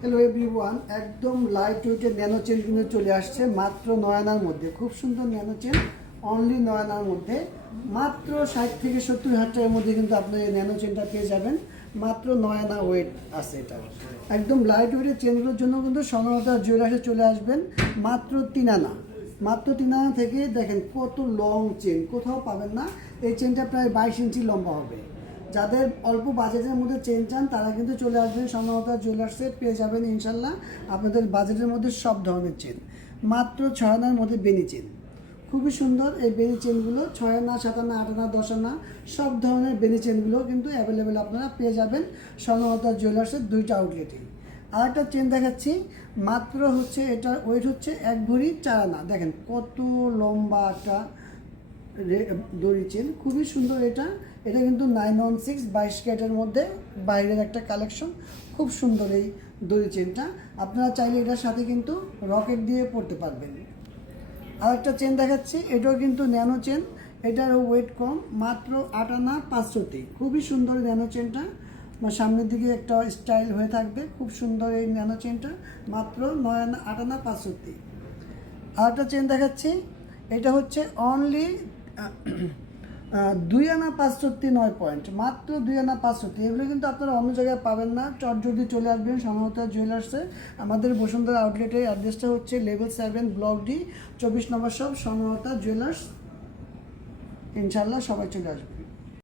Hello everyone, একদম light ওয়েটের nano chain কিন্তু চলে আসছে মাত্র 9 আনার মধ্যে। খুব সুন্দর ন্যানো চেন, অনলি 9 আনার মধ্যে মাত্র 60 থেকে 70 হাজার টাকার মধ্যে কিন্তু আপনি এই ন্যানো চেনটা পেয়ে যাবেন। মাত্র 9 আনা ওয়েট আছে এটা। একদম লাইট ওয়েটের চেনগুলোর জন্য কিন্তু স্বর্ণলতা জুয়েলার্সে চলে আসবেন। মাত্র 3 আনা, মাত্র 3 আনা থেকে দেখেন কত লং চেন, কোথাও পাবেন না। এই চেনটা প্রায় 22 ইঞ্চি লম্বা হবে। যাদের অল্প বাজেটের মধ্যে চেন চান তারা কিন্তু চলে আসবেন স্বর্ণলতা জুয়েলার্সে, পেয়ে যাবেন ইনশাল্লাহ আপনাদের বাজেটের মধ্যে সব ধরনের চেন। মাত্র 6 আনার মধ্যে বেনি চেন, খুবই সুন্দর এই বেনি চেনগুলো। 6 আনা, 7 আনা, 8 আনা, 10 আনা সব ধরনের বেনি চেনগুলো কিন্তু অ্যাভেলেবেল আপনারা পেয়ে যাবেন স্বর্ণলতা জুয়েলার্সের দুইটা আউটলেটে। আর একটা চেন দেখাচ্ছি, মাত্র হচ্ছে এটার ওয়েট হচ্ছে 1 ভরি 4 আনা। দেখেন কত লম্বা একটা দড়ি চেন, খুবই সুন্দর এটা। এটা কিন্তু 916 22 ক্যারেটের মধ্যে বাইরের একটা কালেকশন। খুব সুন্দর এই দড়ি চেনটা, আপনারা চাইলে এটার সাথে কিন্তু রকেট দিয়ে পড়তে পারবেন। আর একটা চেন দেখাচ্ছি, এটাও কিন্তু ন্যানো চেন, এটারও ওয়েট কম, মাত্র 8 আনা 500। খুবই সুন্দর ন্যানো চেনটা, সামনের দিকে একটা স্টাইল হয়ে থাকবে। খুব সুন্দর এই ন্যানো চেনটা, মাত্র 9 আনা 8 আনা 500। আর একটা চেন দেখাচ্ছি, এটা হচ্ছে অনলি 2 আনা 500, 9 পয়েন্ট, মাত্র 2 আনা 500। এগুলো কিন্তু আপনারা অন্য জায়গায় পাবেন না। চটজলদি চলে আসবেন স্বর্ণলতা জুয়েলার্সে। আমাদের বসুন্ধরা আউটলেটের অ্যাড্রেসটা হচ্ছে লেভেল 7 ব্লক ডি 24 নম্বর শপ স্বর্ণলতা জুয়েলার্স। ইনশাল্লাহ সবাই চলে আসবে।